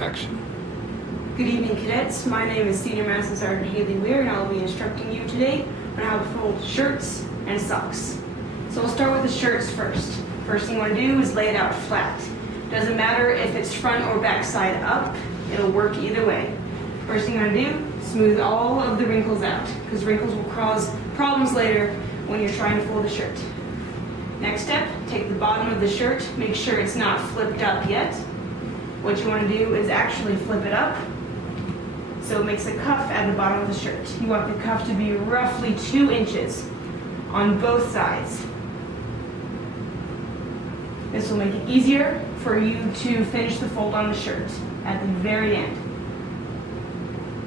Action. Good evening, cadets. My name is Senior Master Sergeant Haley Weir, and I'll be instructing you today on how to fold shirts and socks. So we'll start with the shirts first. First thing you want to do is lay it out flat. Doesn't matter if it's front or back side up, it'll work either way. First thing you want to do, smooth all of the wrinkles out, because wrinkles will cause problems later when you're trying to fold a shirt. Next step, take the bottom of the shirt, make sure it's not flipped up yet. What you want to do is actually flip it up so it makes a cuff at the bottom of the shirt. You want the cuff to be roughly 2 inches on both sides. This will make it easier for you to finish the fold on the shirt at the very end.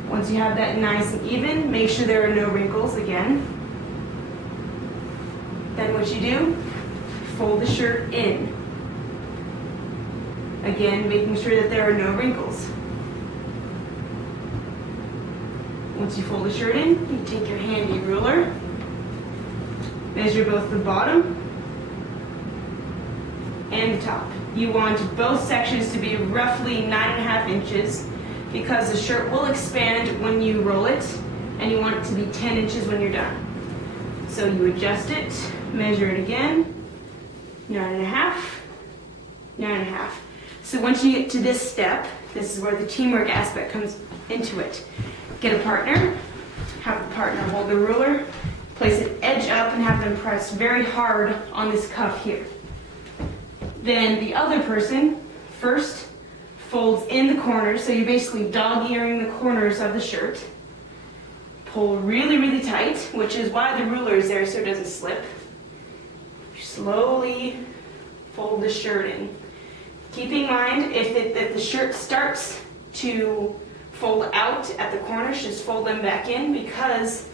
Once you have that nice and even, make sure there are no wrinkles again. Then what you do, fold the shirt in. Again, making sure that there are no wrinkles. Once you fold the shirt in, you take your handy ruler, measure both the bottom and the top. You want both sections to be roughly 9.5 inches because the shirt will expand when you roll it, and you want it to be 10 inches when you're done. So you adjust it, measure it again, 9.5, 9.5. So once you get to this step, this is where the teamwork aspect comes into it. Get a partner, have the partner hold the ruler, place it edge up and have them press very hard on this cuff here. Then the other person first folds in the corners, so you're basically dog-earing the corners of the shirt. Pull really, really tight, which is why the ruler is there so it doesn't slip. Slowly fold the shirt in. Keep in mind, if the shirt starts to fold out at the corners, just fold them back in because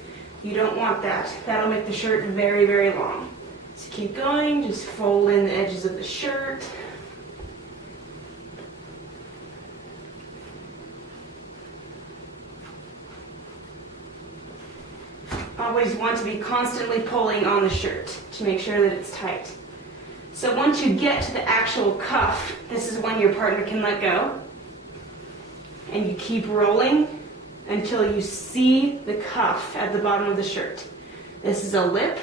you don't want that. That'll make the shirt very, very long. So keep going, just fold in the edges of the shirt. Always want to be constantly pulling on the shirt to make sure that it's tight. So once you get to the actual cuff, this is when your partner can let go. And you keep rolling until you see the cuff at the bottom of the shirt. This is a lip.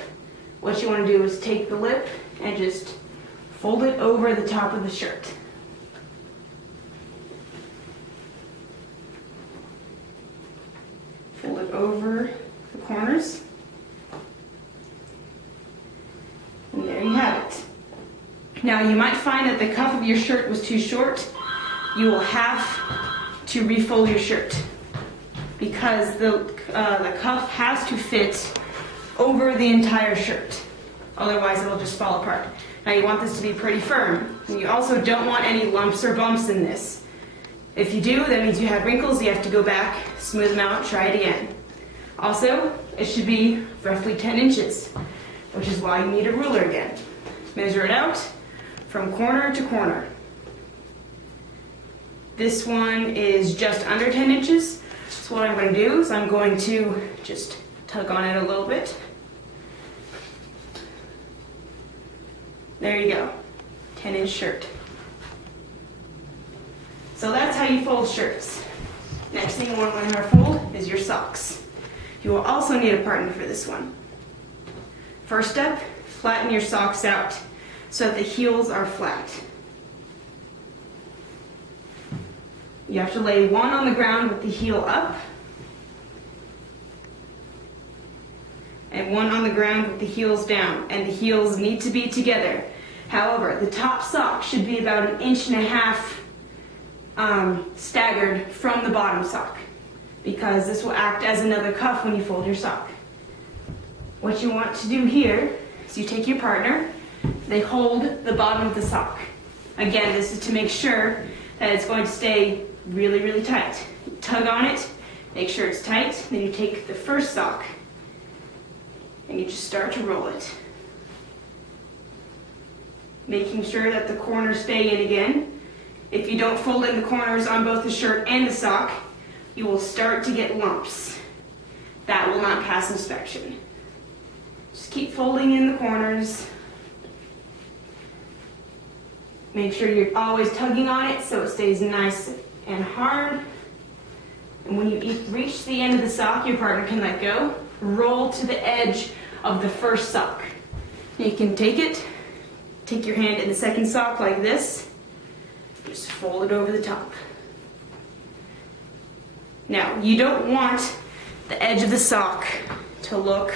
What you want to do is take the lip and just fold it over the top of the shirt. Fold it over the corners. And there you have it. Now you might find that the cuff of your shirt was too short. You will have to refold your shirt because the cuff has to fit over the entire shirt. Otherwise it'll just fall apart. Now you want this to be pretty firm. And you also don't want any lumps or bumps in this. If you do, that means you have wrinkles. You have to go back, smooth them out, try it again. Also, it should be roughly 10 inches, which is why you need a ruler again. Measure it out from corner to corner. This one is just under 10 inches. So what I'm going to do is I'm going to just tug on it a little bit. There you go, 10-inch shirt. So that's how you fold shirts. Next thing you want to learn how to fold is your socks. You will also need a partner for this one. First step, flatten your socks out so that the heels are flat. You have to lay one on the ground with the heel up and one on the ground with the heels down, and the heels need to be together. However, the top sock should be about 1.5 inches staggered from the bottom sock because this will act as another cuff when you fold your sock. What you want to do here is you take your partner, they hold the bottom of the sock. Again, this is to make sure that it's going to stay really, really tight. You tug on it, make sure it's tight, then you take the first sock and you just start to roll it. Making sure that the corners stay in again. If you don't fold in the corners on both the shirt and the sock, you will start to get lumps. That will not pass inspection. Just keep folding in the corners. Make sure you're always tugging on it so it stays nice and hard. And when you reach the end of the sock, your partner can let go. Roll to the edge of the first sock. You can take your hand in the second sock like this. Just fold it over the top. Now, you don't want the edge of the sock to look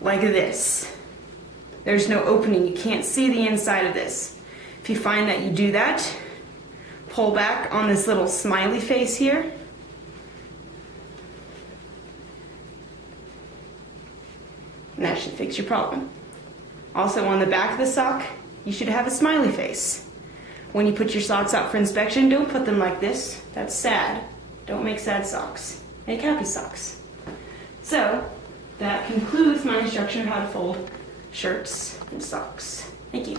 like this. There's no opening. You can't see the inside of this. If you find that you do that, pull back on this little smiley face here. And that should fix your problem. Also, on the back of the sock, you should have a smiley face. When you put your socks out for inspection, don't put them like this. That's sad. Don't make sad socks. Make happy socks. So, that concludes my instruction of how to fold shirts and socks. Thank you.